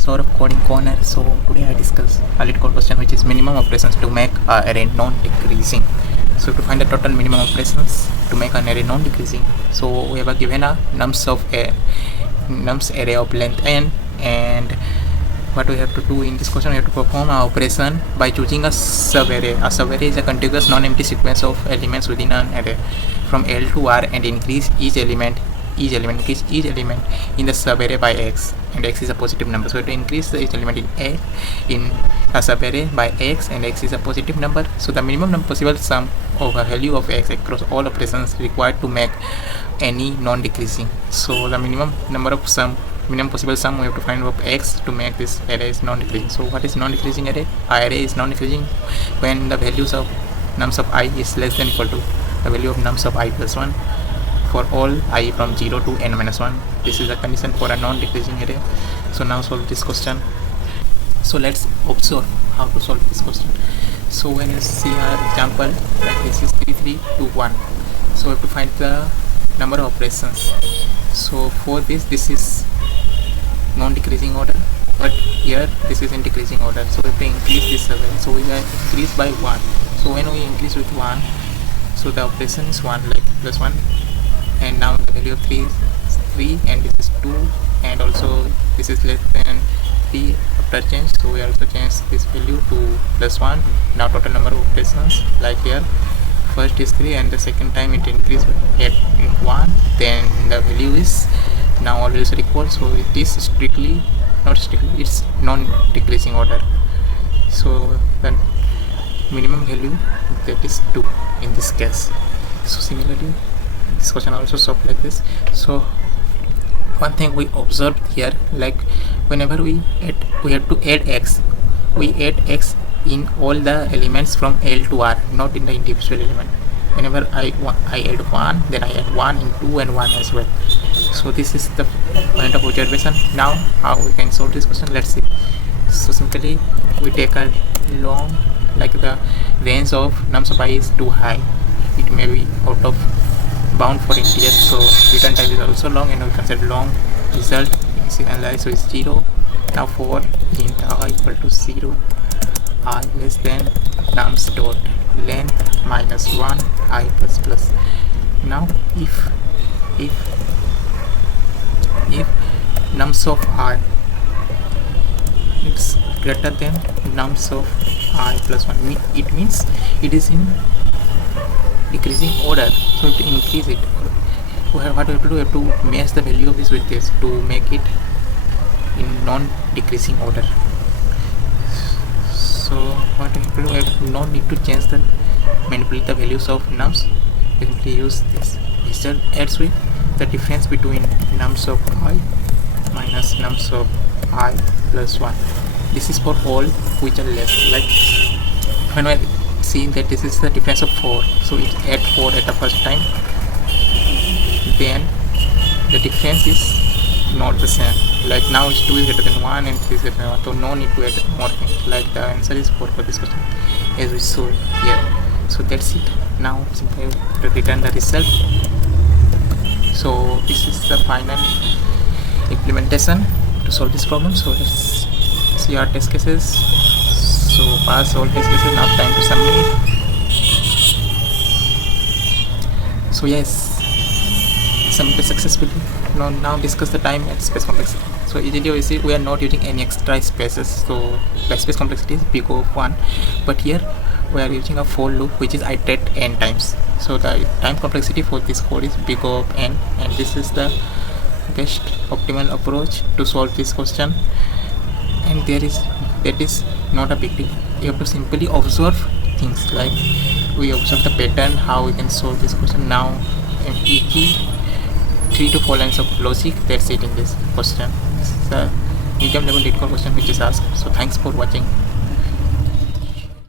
sort of coding corner. So today I discuss a LeetCode question, which is minimum operations to make an array non-decreasing. So to find the total minimum operations to make an array non-decreasing, so we have given a nums array of length n, and what we have to do in this question, we have to perform an operation by choosing a subarray. A subarray is a contiguous non-empty sequence of elements within an array from L to R, and increase each element in the subarray by x, and x is a positive number. So to increase each element in a subarray by x, and x is a positive number. So the minimum possible sum of a value of x across all operations required to make any non-decreasing. So the minimum possible sum we have to find of x to make this array is non-decreasing. So what is non-decreasing array? Array is non-decreasing when the values of nums of I is less than equal to the value of nums of I plus 1 for all I from 0 to n minus 1. This is a condition for a non-decreasing array. So now solve this question. So let's observe how to solve this question. So when you see our example, like this is 3, 3, 2, 1. So we have to find the number of operations. So for this is non-decreasing order, but here this is in decreasing order. So we have to increase this array. So we have increased by 1. So when we increase with 1, so the operation is 1, like plus 1, and now the value of 3 is 3, and this is 2, and also this is less than 3 after change. So we also change this value to plus 1. Now total number of operations, like here first is 3, and the second time it increased at 1, then the value is now all values are equal. So it is it's non-decreasing order. So the minimum value, that is 2 in this case. So similarly this question also solved like this. So one thing we observed here, like whenever we have to add x, we add x in all the elements from L to R, not in the individual element. Whenever I add 1, then I add 1 in 2 and 1 as well. So this is the point of observation. Now how we can solve this question, let's see. So simply we take a long, like the range of nums of I is too high, it may be out of bound for integer, so return type is also long, and we consider long result is analyzed, so it's 0. Now for int I equal to 0, I less than nums dot length minus 1 I plus plus. Now if nums of I is greater than nums of I plus 1, it means it is in decreasing order, so we have to increase it. What we have to do, we have to match the value of this with this to make it in non-decreasing order. So what we have to do, we have no need to change the manipulate the values of nums. We simply use this. Result adds with the difference between nums of I minus nums of I plus 1. This is for all which are less, like when we see that this is the difference of 4, so it add 4 at the first time, then the difference is not the same. Like now it's 2 is greater than 1 and 3 is greater than 1, so no need to add more things. Like the answer is 4 for this question, as we saw here. So that's it. Now simply return the result. So this is the final implementation to solve this problem. So let's see our test cases. So pass all test cases. Now time to submit. So yes, submitted successfully. Now discuss the time and space complexity. So easily we see we are not using any extra spaces. So the space complexity is big of 1, but here we are using a for loop which is iterate n times. So the time complexity for this code is big of n, and this is the best optimal approach to solve this question. And that is not a big deal. You have to simply observe things, like we observe the pattern how we can solve this question. Now easy 3 to 4 lines of logic, that's it in this question. This is a medium level LeetCode question which is asked. So thanks for watching.